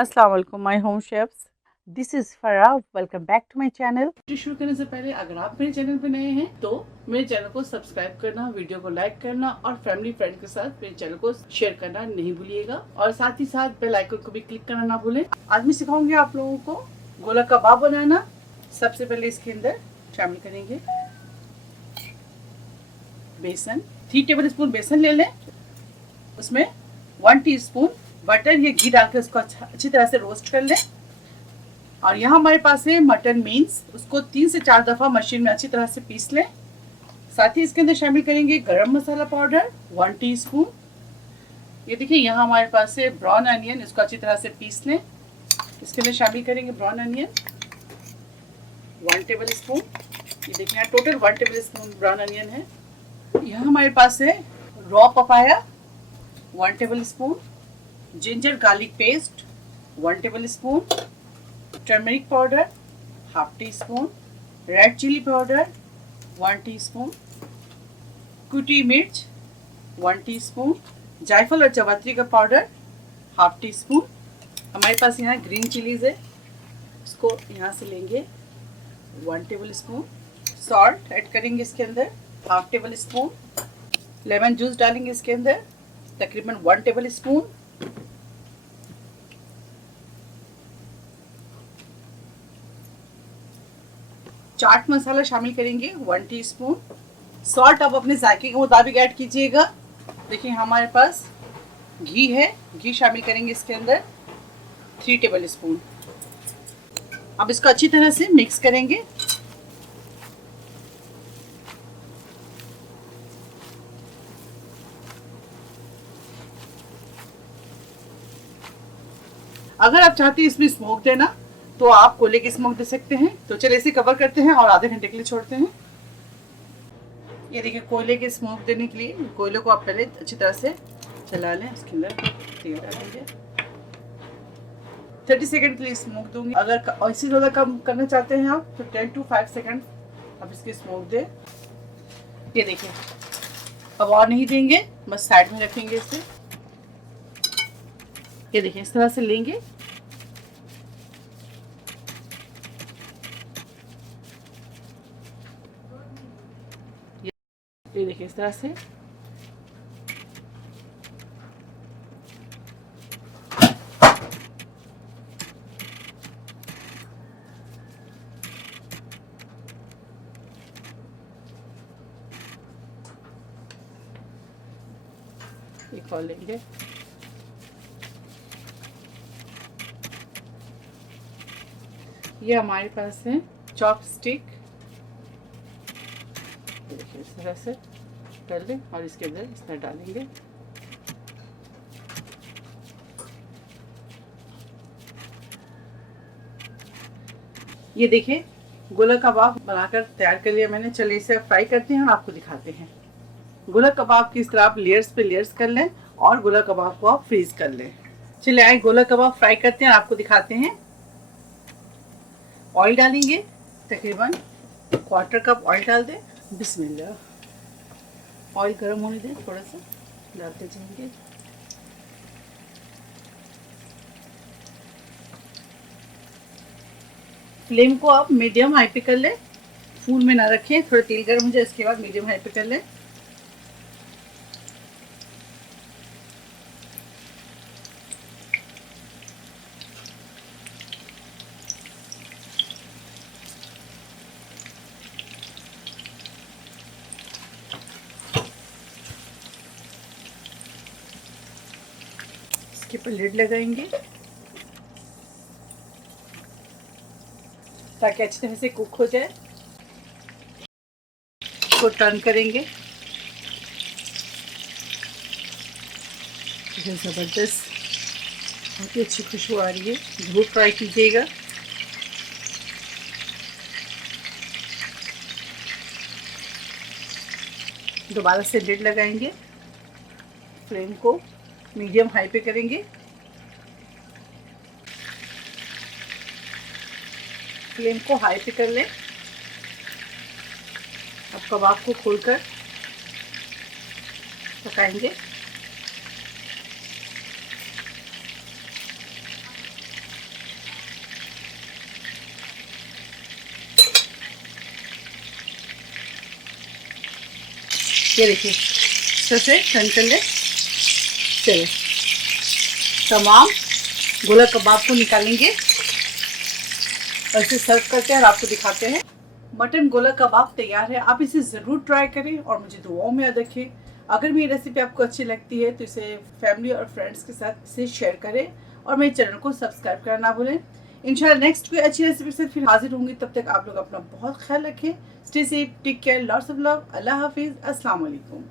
अस्सलाम वालेकुम my home chefs, this is Farah. Welcome back to my channel. शुरू करने से पहले अगर आप मेरे चैनल पे नए हैं तो मेरे चैनल को सब्सक्राइब करना, वीडियो को लाइक करना और फैमिली फ्रेंड के साथ मेरे चैनल को शेयर करना नहीं भूलिएगा और साथ ही साथ बेल आइकन को भी क्लिक करना ना भूलें। आज मैं सिखाऊंगी आप लोगों को गोला कबाब बनाना। सबसे पहले इसके अंदर शामिल करेंगे बेसन। 3 टेबल स्पून बेसन ले लें, उसमें 1 टीस्पून बटर या घी डालकर उसको अच्छी तरह से रोस्ट कर लें। और यहाँ हमारे पास है मटन मीन्स, उसको 3 से 4 दफ़ा मशीन में अच्छी तरह से पीस लें। साथ ही इसके अंदर शामिल करेंगे गरम मसाला पाउडर 1 टीस्पून। ये देखिए यहाँ हमारे पास है ब्राउन अनियन, इसको अच्छी तरह से पीस लें। इसके अंदर शामिल करेंगे ब्राउन अनियन 1 टेबल स्पून। ये देखिए यहाँ total 1 tablespoon brown onion है। यहाँ हमारे पास है raw papaya 1 tablespoon, ginger garlic paste 1 tablespoon, turmeric powder half teaspoon, red chilli powder 1 teaspoon, कुटी मिर्च 1 टीस्पून, जायफल और जवात्री का पाउडर हाफ टी स्पून। हमारे पास यहाँ ग्रीन चिलीज है, इसको यहाँ से लेंगे 1 टेबल स्पून। सॉल्ट ऐड करेंगे इसके अंदर half table spoon. Lemon juice डालेंगे इसके अंदर तकरीबन 1 टेबल स्पून। चाट मसाला शामिल करेंगे 1 टीस्पून। सॉल्ट आप अपने जायके के मुताबिक ऐड कीजिएगा। देखिए हमारे पास घी है, घी शामिल करेंगे इसके अंदर 3 टेबल स्पून। अब इसको अच्छी तरह से मिक्स करेंगे। अगर आप चाहते हैं इसमें स्मोक देना तो आप कोयले की स्मोक दे सकते हैं। तो चलिए इसे कवर करते हैं और आधे घंटे के लिए छोड़ते हैं। ये देखिए कोयले की स्मोक देने के लिए कोयले को आप पहले अच्छी तरह से चला लें। इसके अंदर तेल डालेंगे, 30 सेकंड के लिए स्मोक दूंगी। अगर इससे ज़्यादा कम करना चाहते हैं आप तो 10 to 5 सेकंड आप इसकी स्मोक दें। ये देखिए अब और नहीं देंगे, बस साइड में रखेंगे इसे। ये देखिए इस तरह से लेंगे। ये देखिए इस तरह से। एक और लेंगे। ये हमारे पास है चॉपस्टिक। देखिए इस तरह से कर लें और इसके अंदर इस तरह डालेंगे। ये देखिए गोला कबाब बनाकर तैयार कर लिया मैंने। चलिए इसे फ्राई करते हैं और आपको दिखाते हैं। गोला कबाब की इस तरह आप लेयर्स पे लेयर्स कर लें और गोला कबाब को आप फ्रीज कर लें। चलिए आए गोला कबाब फ्राई करते हैं और आपको दिखाते हैं। ऑयल डालेंगे, तकरीबन 1/4 कप ऑयल डाल दें। बिस्मिल्लाह। ऑयल गर्म होने दें, थोड़ा सा डालते जाएंगे। फ्लेम को आप मीडियम हाई पे कर लें, फूल में ना रखें। थोड़ा तेल गर्म हो जाए इसके बाद मीडियम हाई पे कर लें। इसके ऊपर लिड लगाएंगे ताकि अच्छी तरह से कुक हो जाए। इसको टर्न करेंगे। ज़बरदस्त बहुत ही अच्छी खुशबू आ रही है, ज़रूर ट्राई कीजिएगा। दोबारा से लिड लगाएंगे, फ्लेम को मीडियम हाई पे करेंगे। फ्लेम को हाई पे कर लें। अब कबाब को खोलकर पकाएंगे। ये देखिए इस तरह से टर्न कर ले। चलिए तमाम गोला कबाब को निकालेंगे और इसे सर्व करते हैं और आपको दिखाते हैं। मटन गोला कबाब तैयार है। आप इसे ज़रूर ट्राई करें और मुझे दुआओं में याद रखें। अगर मेरी रेसिपी आपको अच्छी लगती है तो इसे फैमिली और फ्रेंड्स के साथ इसे शेयर करें और मेरे चैनल को सब्सक्राइब करना ना भूलें। इंशाल्लाह नेक्स्ट कोई अच्छी रेसिपी से फिर हाजिर होंगी। तब तक आप लोग अपना बहुत ख्याल रखें। Stay safe, take care, lots of love. अल्लाह हाफिज़, अस्सलाम वालेकुम।